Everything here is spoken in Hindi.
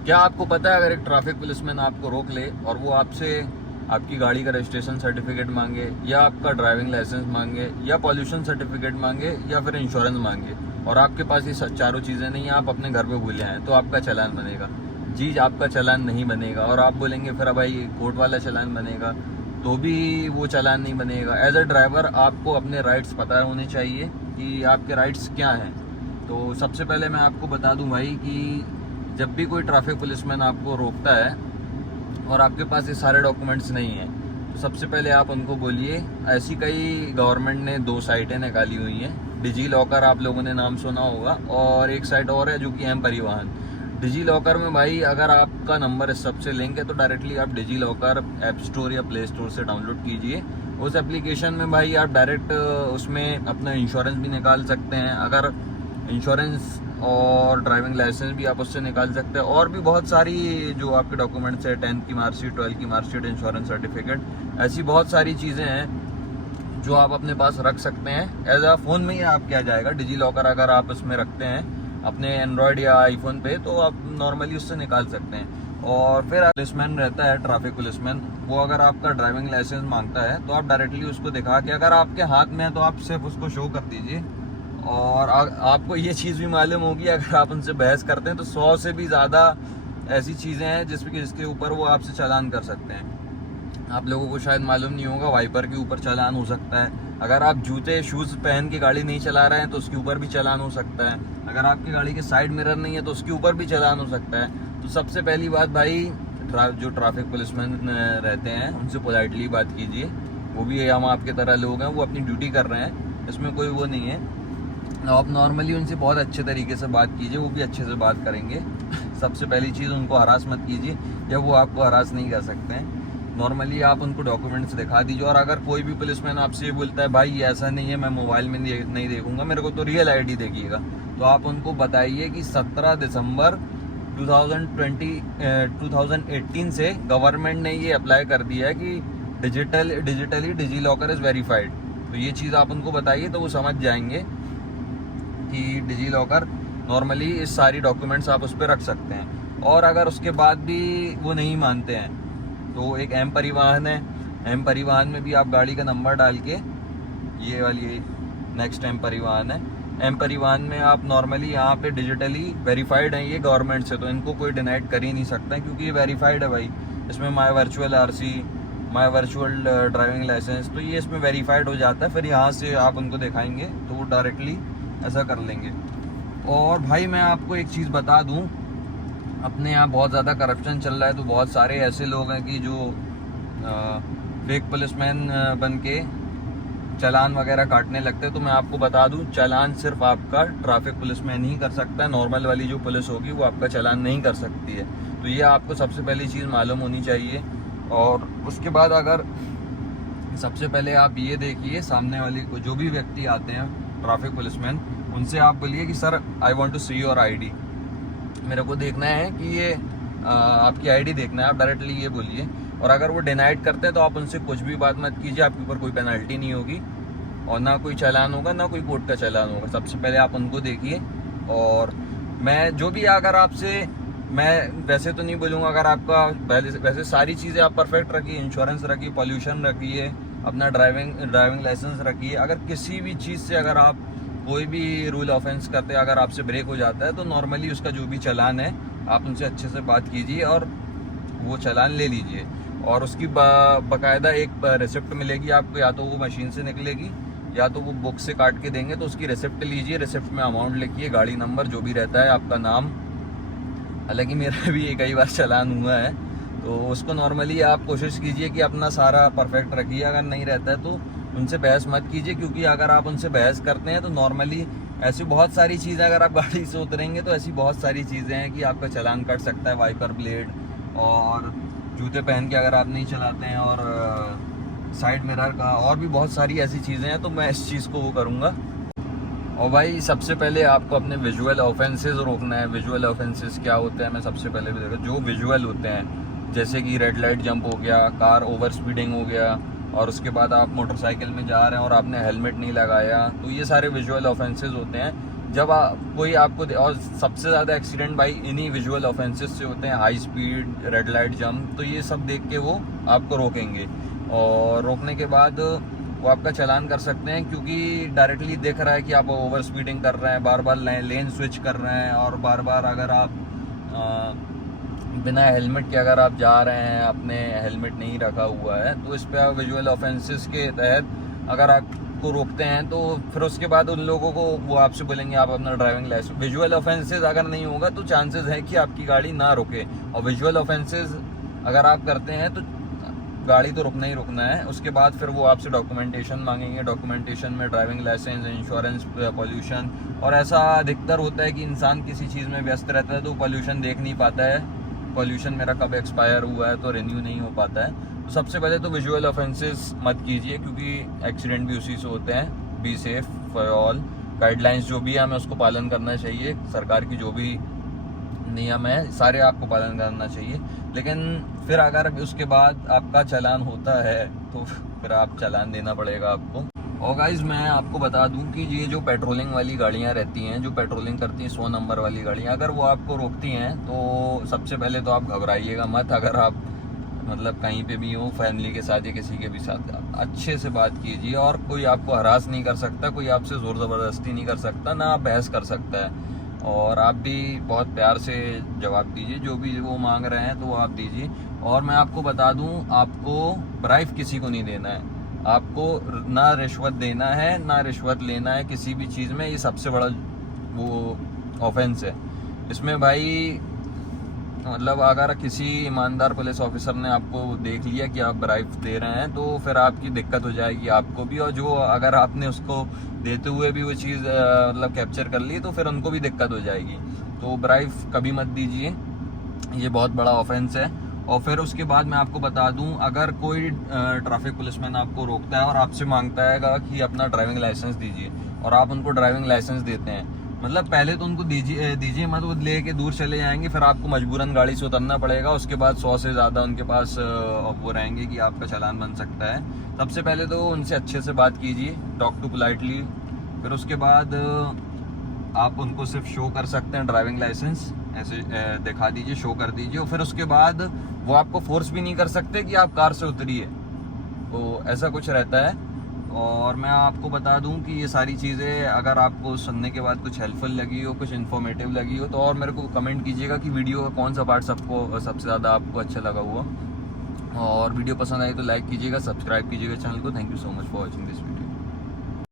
क्या आपको पता है अगर एक ट्रैफिक पुलिसमैन आपको रोक ले और वो आपसे आपकी गाड़ी का रजिस्ट्रेशन सर्टिफिकेट मांगे या आपका ड्राइविंग लाइसेंस मांगे या पॉल्यूशन सर्टिफिकेट मांगे या फिर इंश्योरेंस मांगे और आपके पास ये चारों चीज़ें नहीं हैं, आप अपने घर पे भूले हैं, तो आपका चालान बनेगा? जी, आपका चालान नहीं बनेगा। और आप बोलेंगे फिर भाई कोर्ट वाला चालान बनेगा, तो भी वो चालान नहीं बनेगा। एज अ ड्राइवर आपको अपने राइट्स पता होने चाहिए कि आपके राइट्स क्या हैं। तो सबसे पहले मैं आपको बता दूं भाई कि जब भी कोई ट्रैफिक पुलिसमैन आपको रोकता है और आपके पास ये सारे डॉक्यूमेंट्स नहीं हैं, तो सबसे पहले आप उनको बोलिए, ऐसी कई गवर्नमेंट ने 2 साइटें निकाली हुई हैं। डिजी लॉकर आप लोगों ने नाम सुना होगा, और एक साइट और है जो कि एम परिवहन। डिजी लॉकर में भाई अगर आपका नंबर इस सबसे लिंक है तो डायरेक्टली आप डिजी लॉकर ऐप स्टोर या प्ले स्टोर से डाउनलोड कीजिए। उस एप्लीकेशन में भाई आप डायरेक्ट उसमें अपना इंश्योरेंस भी निकाल सकते हैं। अगर इंश्योरेंस और ड्राइविंग लाइसेंस भी आप उससे निकाल सकते हैं, और भी बहुत सारी जो आपके डॉक्यूमेंट्स है, 10th की मार्कशीट, 12th की मार्कशीट, इंश्योरेंस सर्टिफिकेट, ऐसी बहुत सारी चीज़ें हैं जो आप अपने पास रख सकते हैं। एज आ फ़ोन में ही आप क्या जाएगा, डिजी लॉकर अगर आप उसमें रखते हैं अपने एंड्रॉयड या आईफोन पे, तो आप नॉर्मली उससे निकाल सकते हैं। और फिर पुलिसमैन रहता है, ट्रैफिक पुलिसमैन, वो अगर आपका ड्राइविंग लाइसेंस मांगता है तो आप डायरेक्टली उसको दिखा के, अगर आपके हाथ में है तो आप सिर्फ उसको शो कर दीजिए। और आपको ये चीज़ भी मालूम होगी, अगर आप उनसे बहस करते हैं तो 100 से भी ज़्यादा ऐसी चीज़ें हैं जिसके ऊपर वो आपसे चालान कर सकते हैं। आप लोगों को शायद मालूम नहीं होगा, वाइपर के ऊपर चालान हो सकता है। अगर आप जूते शूज़ पहन के गाड़ी नहीं चला रहे हैं तो उसके ऊपर भी चालान हो सकता है। अगर आपकी गाड़ी के साइड मिरर नहीं है तो उसके ऊपर भी चालान हो सकता है। तो सबसे पहली बात भाई, जो ट्रैफिक पुलिसमैन रहते हैं उनसे पोलाइटली बात कीजिए। वो भी हम आपके तरह लोग हैं, वो अपनी ड्यूटी कर रहे हैं, इसमें कोई वो नहीं है। आप नॉर्मली उनसे बहुत अच्छे तरीके से बात कीजिए, वो भी अच्छे से बात करेंगे। सबसे पहली चीज़, उनको हरास मत कीजिए, या वो आपको हरास नहीं कर सकते हैं। नॉर्मली आप उनको डॉक्यूमेंट्स दिखा दीजिए। और अगर कोई भी पुलिसमैन आपसे ये बोलता है भाई ऐसा नहीं है, मैं मोबाइल में नहीं देखूंगा, मेरे को तो रियल आईडी देखिएगा, तो आप उनको बताइए कि 17 दिसंबर 2018 से गवर्नमेंट ने ये अप्लाई कर दिया है कि digitally DigiLocker is verified. तो ये चीज़ आप उनको बताइए तो वो समझ जाएंगे कि डिजी लॉकर नॉर्मली इस सारी डॉक्यूमेंट्स आप उस पर रख सकते हैं। और अगर उसके बाद भी वो नहीं मानते हैं तो एक एम परिवहन है, एम परिवहन में भी आप गाड़ी का नंबर डाल के, ये वाली नेक्स्ट एम परिवहन है, एम परिवहन में आप नॉर्मली यहाँ पे डिजिटली वेरीफाइड हैं ये गवर्नमेंट से, तो इनको कोई डिनाइट कर ही नहीं सकता है क्योंकि ये वेरीफाइड है भाई। इसमें माई वर्चुअल आरसी, माई वर्चुअल ड्राइविंग लाइसेंस, तो ये इसमें वेरीफाइड हो जाता है। फिर यहाँ से आप उनको दिखाएंगे तो वो डायरेक्टली ऐसा कर लेंगे। और भाई मैं आपको एक चीज़ बता दूं, अपने यहाँ बहुत ज़्यादा करप्शन चल रहा है, तो बहुत सारे ऐसे लोग हैं कि जो फेक पुलिसमैन बन के चालान वगैरह काटने लगते हैं। तो मैं आपको बता दूं, चालान सिर्फ आपका ट्रैफिक पुलिसमैन ही कर सकता है, नॉर्मल वाली जो पुलिस होगी वो आपका चालान नहीं कर सकती है। तो ये आपको सबसे पहली चीज़ मालूम होनी चाहिए। और उसके बाद अगर सबसे पहले आप ये देखिए, सामने वाली को जो भी व्यक्ति आते हैं ट्रैफिक पुलिसमैन, उनसे आप बोलिए कि sir I want to see your ID, मेरे को देखना है कि ये आपकी आईडी देखना है, आप डायरेक्टली ये बोलिए। और अगर वो डिनाइट करते हैं तो आप उनसे कुछ भी बात मत कीजिए, आपके ऊपर कोई पेनल्टी नहीं होगी और ना कोई चालान होगा, ना कोई कोर्ट का चालान होगा। सबसे पहले आप उनको देखिए। और मैं जो भी अगर आपसे, मैं वैसे तो नहीं बोलूँगा, अगर आपका वैसे सारी चीज़ें आप परफेक्ट रखिए, इंश्योरेंस रखिए, पॉल्यूशन रखिए, अपना ड्राइविंग लाइसेंस रखिए। अगर किसी भी चीज़ से अगर आप कोई भी रूल ऑफेंस करते हैं, अगर आपसे ब्रेक हो जाता है, तो नॉर्मली उसका जो भी चालान है आप उनसे अच्छे से बात कीजिए और वो चालान ले लीजिए। और उसकी बाकायदा एक रिसिप्ट मिलेगी आपको, या तो वो मशीन से निकलेगी या तो वो बुक से काट के देंगे, तो उसकी रिसिप्ट लीजिए। रिसिप्ट में अमाउंट लिखिए, गाड़ी नंबर जो भी रहता है, आपका नाम। हालांकि मेरा भी कई बार चालान हुआ है, तो उसको नॉर्मली आप कोशिश कीजिए कि अपना सारा परफेक्ट रखिए। अगर नहीं रहता है तो उनसे बहस मत कीजिए, क्योंकि अगर आप उनसे बहस करते हैं तो नॉर्मली ऐसी बहुत सारी चीज़ें, अगर आप गाड़ी से उतरेंगे तो ऐसी बहुत सारी चीज़ें हैं कि आपका चालान कट सकता है। वाइपर ब्लेड, और जूते पहन के अगर आप नहीं चलाते हैं, और साइड मिरर का, और भी बहुत सारी ऐसी चीज़ें हैं। तो मैं इस चीज़ को वो करूँगा। और भाई सबसे पहले आपको अपने विजुअल ऑफेंसेस रोकना है। विजुअल ऑफेंसेस क्या होते हैं, मैं सबसे पहले भी देखा, जो विजुअल होते हैं, जैसे कि रेड लाइट जंप हो गया, कार ओवर स्पीडिंग हो गया, और उसके बाद आप मोटरसाइकिल में जा रहे हैं और आपने हेलमेट नहीं लगाया, तो ये सारे विजुअल ऑफेंसेस होते हैं। जब कोई आपको और सबसे ज़्यादा एक्सीडेंट भाई इन्हीं विजुअल ऑफेंसेस से होते हैं, high speed, red light jump. तो ये सब देख के वो आपको रोकेंगे और रोकने के बाद वो आपका चालान कर सकते हैं, क्योंकि डायरेक्टली देख रहा है कि आप ओवर स्पीडिंग कर रहे हैं, बार बार लेन स्विच कर रहे हैं, और बार बार अगर आप बिना हेलमेट के अगर आप जा रहे हैं, आपने हेलमेट नहीं रखा हुआ है, तो इस पे विजुअल ऑफेंसेस के तहत अगर आपको रोकते हैं तो फिर उसके बाद उन लोगों को वो आपसे बोलेंगे आप अपना ड्राइविंग लाइसेंस। विजुअल ऑफेंसेस अगर नहीं होगा तो चांसेस है कि आपकी गाड़ी ना रुके, और विजुअल ऑफेंसेस अगर आप करते हैं तो गाड़ी तो रुकना ही रुकना है। उसके बाद फिर वो आपसे डॉक्यूमेंटेशन मांगेंगे, डॉक्यूमेंटेशन में ड्राइविंग लाइसेंस, इंश्योरेंस, पोल्यूशन। और ऐसा अधिकतर होता है कि इंसान किसी चीज़ में व्यस्त रहता है तो पोल्यूशन देख नहीं पाता है, पोल्यूशन मेरा कब एक्सपायर हुआ है तो रिन्यू नहीं हो पाता है। तो सबसे पहले तो विजुअल ऑफेंसेस मत कीजिए, क्योंकि एक्सीडेंट भी उसी से होते हैं। Be safe for all. Guidelines जो भी है हमें उसको पालन करना चाहिए, सरकार की जो भी नियम है सारे आपको पालन करना चाहिए। लेकिन फिर अगर उसके बाद आपका चालान होता है तो फिर आप चालान देना पड़ेगा आपको। और गाइज मैं आपको बता दूं कि ये जो पेट्रोलिंग वाली गाड़ियां रहती हैं, जो पेट्रोलिंग करती हैं 100 नंबर वाली गाड़ियां, अगर वो आपको रोकती हैं तो सबसे पहले तो आप घबराइएगा मत। अगर आप मतलब कहीं पे भी हो, फैमिली के साथ या किसी के भी साथ, अच्छे से बात कीजिए। और कोई आपको हरास नहीं कर सकता, कोई आपसे ज़ोर ज़बरदस्ती नहीं कर सकता, ना आप बहस कर सकता है। और आप भी बहुत प्यार से जवाब दीजिए, जो भी वो मांग रहे हैं तो वो आप दीजिए। और मैं आपको बता दूं, आपको ब्राइब किसी को नहीं देना है, आपको ना रिश्वत देना है ना रिश्वत लेना है किसी भी चीज़ में। ये सबसे बड़ा वो ऑफेंस है इसमें भाई। मतलब अगर किसी ईमानदार पुलिस ऑफिसर ने आपको देख लिया कि आप ब्राइब दे रहे हैं तो फिर आपकी दिक्कत हो जाएगी आपको भी, और जो अगर आपने उसको देते हुए भी वो चीज़ मतलब कैप्चर कर ली तो फिर उनको भी दिक्कत हो जाएगी। तो ब्राइब कभी मत दीजिए, ये बहुत बड़ा ऑफेंस है। और फिर उसके बाद मैं आपको बता दूं, अगर कोई ट्रैफिक पुलिसमैन आपको रोकता है और आपसे मांगता है कि अपना ड्राइविंग लाइसेंस दीजिए, और आप उनको ड्राइविंग लाइसेंस देते हैं, मतलब पहले तो उनको दीजिए मत, वो लेके दूर चले जाएंगे, फिर आपको मजबूरन गाड़ी से उतरना पड़ेगा। उसके बाद 100 से ज़्यादा उनके पास वो रहेंगे कि आपका चालान बन सकता है। सबसे पहले तो उनसे अच्छे से बात कीजिए, टॉक टू पोलाइटली। फिर उसके बाद आप उनको सिर्फ शो कर सकते हैं ड्राइविंग लाइसेंस, ऐसे दिखा दीजिए, शो कर दीजिए। और फिर उसके बाद वो आपको फोर्स भी नहीं कर सकते कि आप कार से उतरिए, तो ऐसा कुछ रहता है। और मैं आपको बता दूं कि ये सारी चीज़ें अगर आपको सुनने के बाद कुछ हेल्पफुल लगी हो, कुछ इन्फॉर्मेटिव लगी हो, तो और मेरे को कमेंट कीजिएगा कि वीडियो का कौन सा पार्ट सबसे ज़्यादा आपको अच्छा लगा हुआ। और वीडियो पसंद आई तो लाइक कीजिएगा, सब्सक्राइब कीजिएगा चैनल को। Thank you so much for watching this video.